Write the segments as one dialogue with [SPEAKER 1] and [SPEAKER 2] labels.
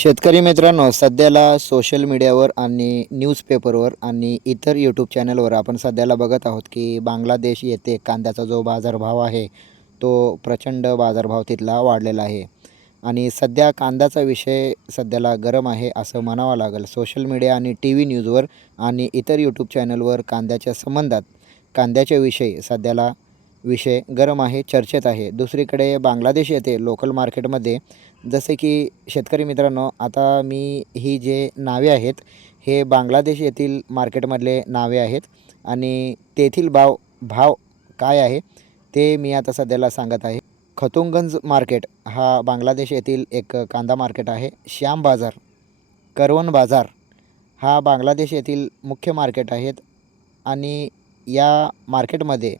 [SPEAKER 1] शेतकरी मित्रांनो सध्याला सोशल मीडियावर आणि न्यूजपेपरवर आणि इतर यूट्यूब चॅनलवर आपण सध्याला बघत आहोत की बांगलादेश येथे कांद्याचा जो बाजारभाव आहे तो प्रचंड बाजारभाव तिथला वाढलेला आहे. आणि सध्या कांद्याचा विषय सध्याला गरम आहे असं म्हणावं लागेल. सोशल मीडिया आणि टी व्ही न्यूजवर आणि इतर यूट्यूब चॅनलवर कांद्याच्या संबंधात कांद्याच्या विषयी सध्याला विषय गरम आहे चर्चेत आहे. दुसरीकडे बांगलादेश येते लोकल मार्केटमध्ये जसे की शेतकरी मित्रांनो आता मी ही जे नावे आहेत हे बांगलादेश येथील मार्केटमधले नावे आहेत. आणि तेथील भाव भाव काय आहे ते मी आता सध्याला सांगत आहे. खतुंगंज मार्केट हा बांगलादेश येथील एक कांदा मार्केट आहे. श्याम बाजार करवण बाजार हा बांगलादेश येथील मुख्य मार्केट आहेत. आणि या मार्केटमध्ये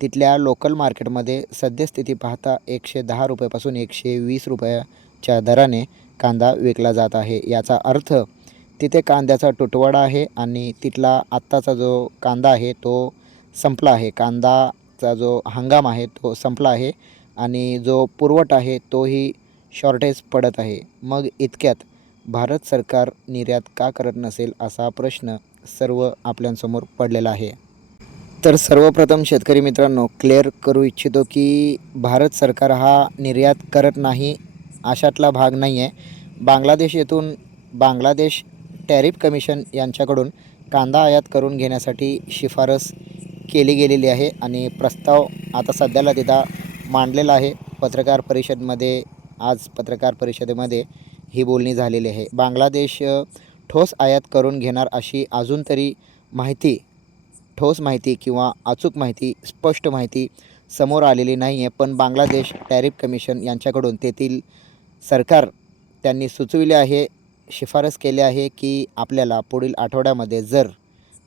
[SPEAKER 1] तिथल्या लोकल मार्केटमध्ये सद्यस्थिती पाहता एकशे दहा रुपयापासून एकशे वीस रुपयाच्या दराने कांदा विकला जात आहे. याचा अर्थ तिथे कांद्याचा तुटवडा आहे आणि तिथला आत्ताचा जो कांदा आहे तो संपला आहे. कांदाचा जो हंगाम आहे तो संपला आहे आणि जो पुरवठा आहे तोही शॉर्टेज पडत आहे. मग इतक्यात भारत सरकार निर्यात का करत नसेल असा प्रश्न सर्व आपल्यासमोर पडलेला आहे. तर सर्वप्रथम शेतकरी मित्रांनो क्लिअर करू इच्छितो की भारत सरकार हा निर्यात करत नाही अशातला भाग नाही आहे बांगलादेश येथून बांगलादेश टॅरिफ कमिशन यांच्याकडून कांदा आयात करून घेण्यासाठी शिफारस केली गेलेली आहे आणि प्रस्ताव आता सध्याला तिथं मांडलेला आहे. पत्रकार परिषदमध्ये आज पत्रकार परिषदेमध्ये ही बोलणी झालेली आहे. बांगलादेश ठोस आयात करून घेणार अशी अजून तरी माहिती ठोस माहिती किंवा अचूक माहिती स्पष्ट माहिती समोर आलेली नाही आहे पण बांगलादेश टॅरिफ कमिशन यांच्याकडून तेथील सरकार त्यांनी सुचविले आहे शिफारस केली आहे की आपल्याला पुढील आठवड्यामध्ये जर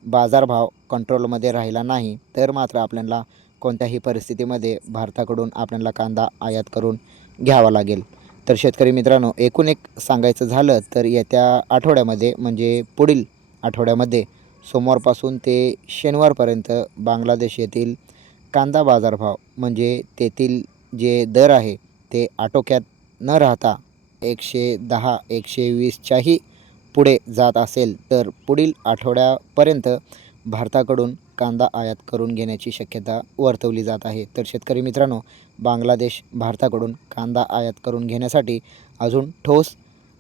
[SPEAKER 1] बाजारभाव कंट्रोलमध्ये राहिला नाही तर मात्र आपल्याला कोणत्याही परिस्थितीमध्ये भारताकडून आपल्याला कांदा आयात करून घ्यावा लागेल. तर शेतकरी मित्रांनो एकूण एक सांगायचं झालं तर येत्या आठवड्यामध्ये म्हणजे पुढील आठवड्यामध्ये सोमवारपासून ते शनिवारपर्यंत बांगलादेश येथील कांदा बाजारभाव म्हणजे तेथील जे दर आहे ते आटोक्यात न राहता एकशे दहा एकशे वीसच्याही पुढे जात असेल तर पुढील आठवड्यापर्यंत भारताकडून कांदा आयात करून घेण्याची शक्यता वर्तवली जात आहे. तर शेतकरी मित्रांनो बांगलादेश भारताकडून कांदा आयात करून घेण्यासाठी अजून ठोस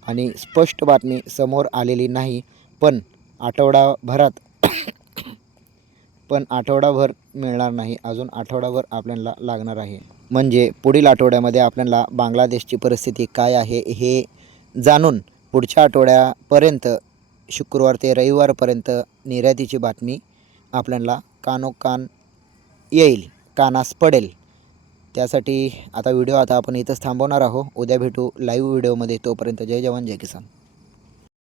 [SPEAKER 1] आणि स्पष्ट बातमी समोर आलेली नाही पण आठवडाभरात. पण आठवडाभर मिळणार नाही. अजून आठवडाभर आपल्याला लागणार आहे. म्हणजे पुढील आठवड्यामध्ये आपल्याला बांगलादेशची परिस्थिती काय आहे हे जाणून पुढच्या आठवड्यापर्यंत शुक्रवार ते रविवारपर्यंत निर्यातीची बातमी आपल्याला कानोकान येईल कानास पडेल. त्यासाठी आता व्हिडिओ आता आपण इथंच थांबवणार आहोत. उद्या भेटू लाईव्ह व्हिडिओमध्ये तोपर्यंत जय जवान जय किसान.